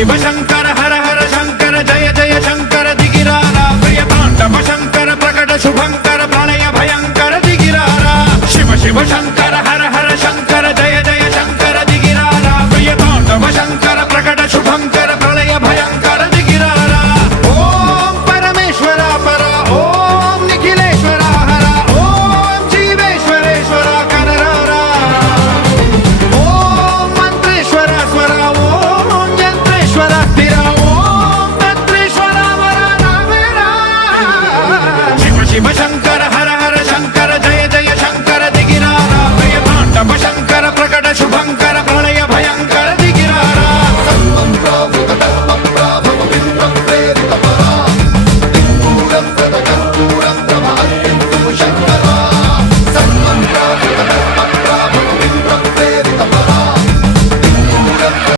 शिव शंकर हर हर शंकर जय जय शंकर दिगिरारा प्रिय तांडव शंकर प्रकट शुभंकर प्रणय भयंकर दिगिरारा शिव शिव शंकर